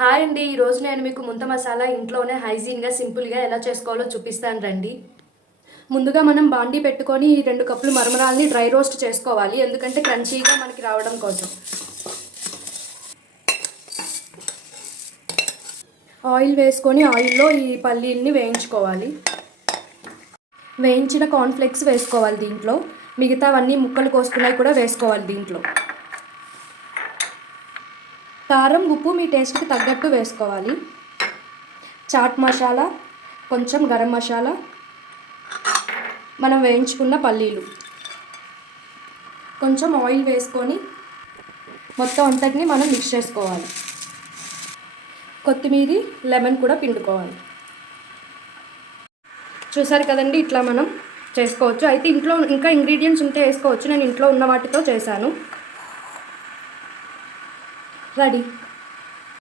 Hi అండి. ఈరోజు నేను మీకు ముంత మసాలా ఇంట్లోనే హైజీన్గా సింపుల్గా ఎలా చేసుకోవాలో చూపిస్తాను రండి. ముందుగా మనం బాండీ పెట్టుకొని 2 కప్పులు మరమరాల్ని డ్రై రోస్ట్ చేసుకోవాలి, ఎందుకంటే క్రంచీగా మనకి రావడం కోసం. ఆయిల్ వేసుకొని ఆయిల్లో ఈ పల్లీల్ని వేయించుకోవాలి. వేయించిన కార్న్ఫ్లెక్స్ వేసుకోవాలి దీంట్లో. మిగతావన్నీ ముక్కలు కోసుకున్నవి కూడా వేసుకోవాలి దీంట్లో. కారం ఉప్పు మీ టేస్ట్కి తగ్గట్టు వేసుకోవాలి. చాట్ మసాలా, కొంచెం గరం మసాలా, మనం వేయించుకున్న పల్లీలు, కొంచెం ఆయిల్ వేసుకొని మొత్తం అంతటిని మనం మిక్స్ చేసుకోవాలి. కొత్తిమీర, లెమన్ కూడా పిండుకోవాలి. చూసారు కదండి, ఇట్లా మనం చేసుకోవచ్చు. అయితే ఇంట్లో ఇంకా ఇంగ్రీడియంట్స్ ఉంటే వేసుకోవచ్చు. నేను ఇంట్లో ఉన్న వాటితో చేశాను. రెడీ.